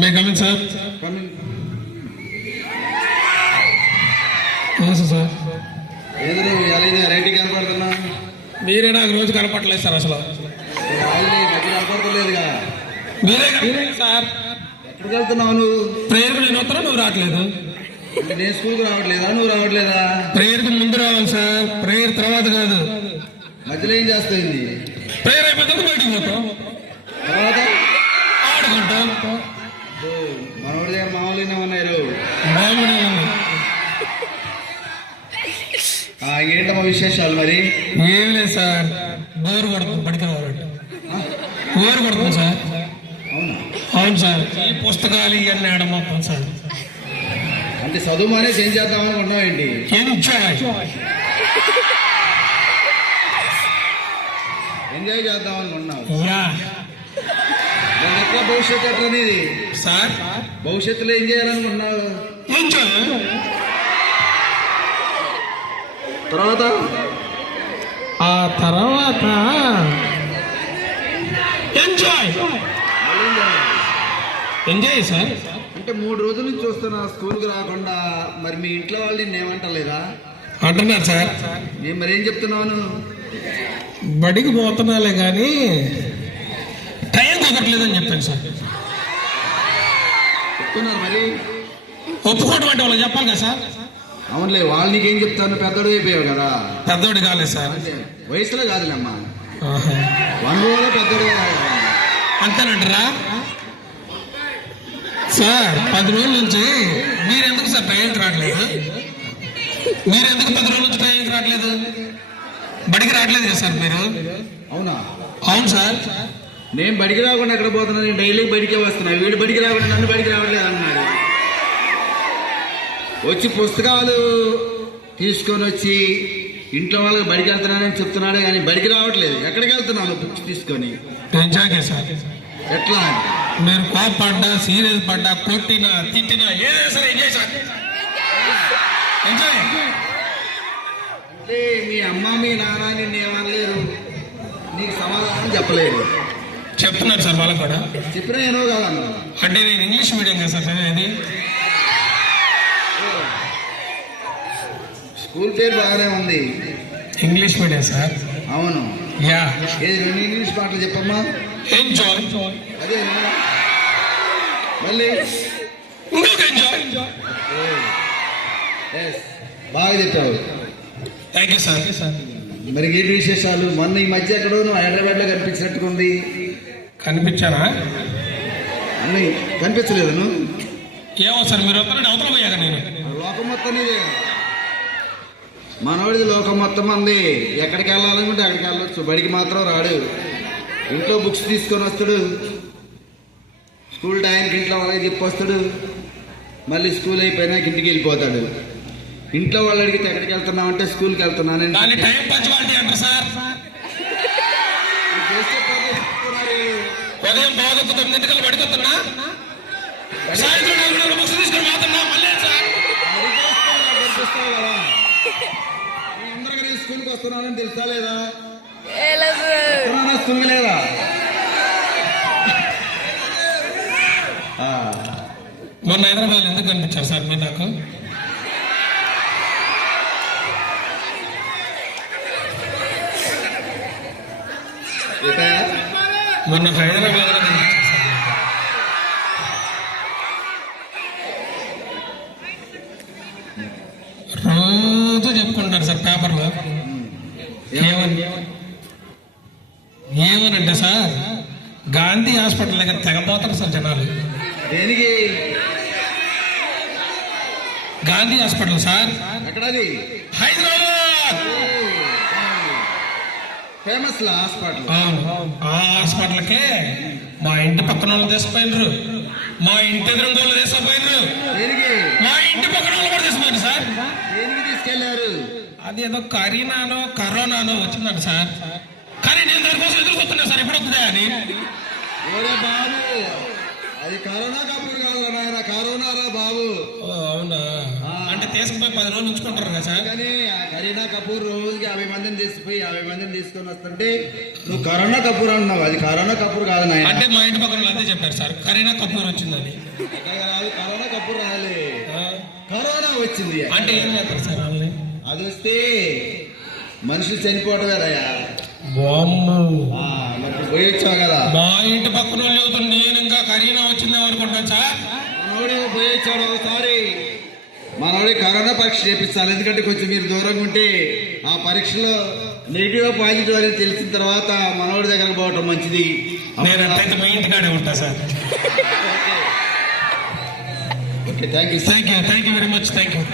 May coming sir. Sir ఏదో నువ్వు ఎలా రైట్ కనపడుతున్నా? మీరే నాకు రోజు కనపడలేదు సార్. అసలు కనపడతలేదుగా. మీరే సార్. ఎక్కడికి వెళ్తున్నావు నువ్వు? ప్రేయర్కు నేను వస్తున్నా, నువ్వు రావట్లేదు. నేను స్కూల్కి రావట్లేదా? నువ్వు రావట్లేదా? ప్రేయర్కి ముందు రావాలి సార్, ప్రేయర్ తర్వాత కాదు. మధ్యలో ఏం చేస్తుంది? ప్రేయర్ అయిపోతుంది బయటికి పోతాం, తర్వాత ఆడుకుంటాం. మనోడి మామూలుగా ఉన్నారు. ఏంటమ్మా విశేషాలు? మరి ఏం లేదు సార్, బోరు కొడుతుంది, బడికి రావాలంటే బోరు కొడుతుంది సార్. అవునా? అవును సార్. ఈ పుస్తకాలు ఇవన్నీ ఆడమవుతాం సార్. అంటే చదువు మానేసి ఏం చేద్దాం అనుకుంటున్నావు ఏంటి? ఎంజాయ్ చేద్దాం అనుకుంటున్నావు. ఎట్లా భవిష్యత్తు ఎట్లా అనేది సార్? భవిష్యత్తులో ఏం చేయాలనుకుంటున్నావు? తర్వాత ఎంజాయ్ సార్. అంటే 3 రోజుల నుంచి చూస్తున్నా స్కూల్కి రాకుండా. మరి మీ ఇంట్లో వాళ్ళు నిన్ను ఏమంటలేదా? అంటున్నారు సార్. నేను మరేం చెప్తున్నాను? బడికి పోతున్నాలే కానీ టైం కుదరట్లేదని చెప్పాను సార్. చెప్తున్నారు మరి. ఒప్పుకోవడం అంటే వాళ్ళు చెప్పాలి కదా సార్. అవునులే, వాళ్ళు నీకేం చెప్తాను? పెద్దోడు అయిపోయావు కదా. పెద్దోడు కాలేదు సార్, వయసులో కాదులేమ్మా, 1 రోజులో పెద్దోడు అంతేనంటారా సార్? 10 రోజుల నుంచి మీరెందుకు సార్ టైంకి రావట్లేదు? మీరెందుకు 10 రోజుల నుంచి టైంకి రావట్లేదు? బడికి రావట్లేదు కదా సార్ మీరు? అవునా? అవును సార్. నేను బడికి రాకుండా ఎక్కడ పోతున్నాను? నేను డైలీ బడికే వస్తున్నా. వీడు బడికి రాకుండా నన్ను బడికి రావట్లేదు అన్నాడు. వచ్చి పుస్తకాలు తీసుకొని వచ్చి ఇంట్లో వాళ్ళకి బడికి వెళ్తున్నానని చెప్తున్నాడే కానీ బడికి రావట్లేదు. ఎక్కడికి వెళ్తున్నాను బుక్స్ తీసుకొని? Enjoy sir. ఎట్లా? మీరు కోపడ్డా, సీరియస్ పడ్డా, కొట్టినా, తిట్టినా ఏదైనా సరే ఎంజాయ్ సార్. ఎంజాయ్. అంటే మీ అమ్మ మీ నాన్న నిన్ను ఏమనలేరు, నీకు సమాధానం చెప్పలేదు. చెప్తున్నారు సార్ వాళ్ళకు కూడా. చెప్పినా ఏనో కాదన్నా. అంటే నేను ఇంగ్లీష్ మీడియం కదా సార్ చదివేది. స్కూల్ పేరు బాగానే ఉంది, ఇంగ్లీష్ మీడియం సార్. అవును. యా. ఏది ఇంగ్లీష్ మాటలు చెప్పమ్మా. ఎంజాయ్. అదే మళ్ళీ ఎంజాయ్. బాగా చెప్పావు. Thank you sir. మరి ఏంటి విశేషాలు? మొన్న ఈ మధ్య ఎక్కడో నువ్వు హైదరాబాద్ లో కనిపించినట్టుకుంది. కనిపించానా? అన్నీ కనిపించలేదు నువ్వు? ఏమో సార్, మీరు అవతల పోయాక నేను లోకం మొత్తం మనవాడిది లోకం మొత్తం అంది. ఎక్కడికి వెళ్ళాలనుకుంటే అక్కడికి వెళ్ళొచ్చు, బడికి మాత్రం రాడు. ఇంట్లో బుక్స్ తీసుకొని వస్తాడు, స్కూల్ టైంకి ఇంట్లో వాళ్ళకి చెప్పొస్తాడు, మళ్ళీ స్కూల్ అయిపోయినాక ఇంటికి వెళ్ళిపోతాడు. ఇంట్లో వాళ్ళు అడిగితే ఎక్కడికి వెళ్తున్నావు అంటే స్కూల్కి వెళ్తున్నాను. ఉదయం బాగుంది 9 పడుకుతున్నా, సాయంత్రం 4 బుక్స్ తీసుకొని పోతున్నా. మళ్ళీ సార్ అందరికీ స్కూల్కి వస్తున్నానని తెలుసా లేదా? స్కూల్కి లేదా? మొన్న హైదరాబాద్ ఎందుకు కనిపించారు సార్ మీరు నాకు? మొన్న హైదరాబాద్ లో రోజు చెప్పుకుంటారు సార్ పేపర్లో. ఏమనంటే సార్, గాంధీ హాస్పిటల్ దగ్గర తెగపోతారు సార్ జనాలు. దేనికి? Gandhi hospital sir. ఎక్కడది? Hyderabad famous hospital. ఆ హాస్పిటల్కే మా ఇంటి పక్కన వాళ్ళు తీసుకుపోయినరు, మా ఇంటి ఎదురు వాళ్ళు తీసుకుపోయినరు, మా ఇంటి పక్కన వాళ్ళు కూడా తీసుకుపోయారు సార్. దేనికి తీసుకెళ్లారు? అది ఏదో కరోనానో వచ్చిందంట సార్. కానీ నేను దానికోసం ఎదుర్కొస్తున్నా సార్, ఎప్పుడు వస్తుందా అని. ఓరే బాబు, అది కరోనా కపూర్ కాదురా నాయన, కరోనా రా బాబు. ఓ, అవునా? అంటే తీసుకుపోయి 10 రోజులు ఉంచుకుంటారు కదా సార్? కానీ ఆ కరీనా కపూర్ రోజుకి 50 మందిని తీసుకుపోయి 50 మందిని తీసుకొని వస్తుంటే నువ్వు కరోనా కపూర్ అంటున్నావు. అది కరోనా కపూర్ కాదు నాయన. అంటే మా ఇంటి పక్కన వాళ్ళు అంతే చెప్పారు సార్, కరీనా కపూర్ వచ్చిందని. అది కరోనా కపూర్ రాలే, కరోనా వచ్చింది. అంటే ఏం చేస్తారు సార్ వాళ్ళని? అది వస్తే మనుషులు చనిపోవటమేరయ్యా. బామ్ము, మరి పోయి వచ్చావు కదా. మా ఇంటి పక్కన వాళ్ళు చెబుతుంటే నేను ఇంకా కరీనా వచ్చిందేమో అనుకుంటాను సార్. మనోడే పోయి వచ్చాడు ఒకసారి. మనోడే కరోనా పరీక్ష చేపిస్తాను, ఎందుకంటే కొంచెం మీరు దూరంగా ఉంటే ఆ పరీక్షలో నెగిటివ్ పాజిటివ్ అనేది తెలిసిన తర్వాత మనోడి దగ్గరకు పోవటం మంచిది. నేను అట్లయితే మీ ఇంటికాడే ఉంటా sir. Okay, thank you thank you very much, thank you.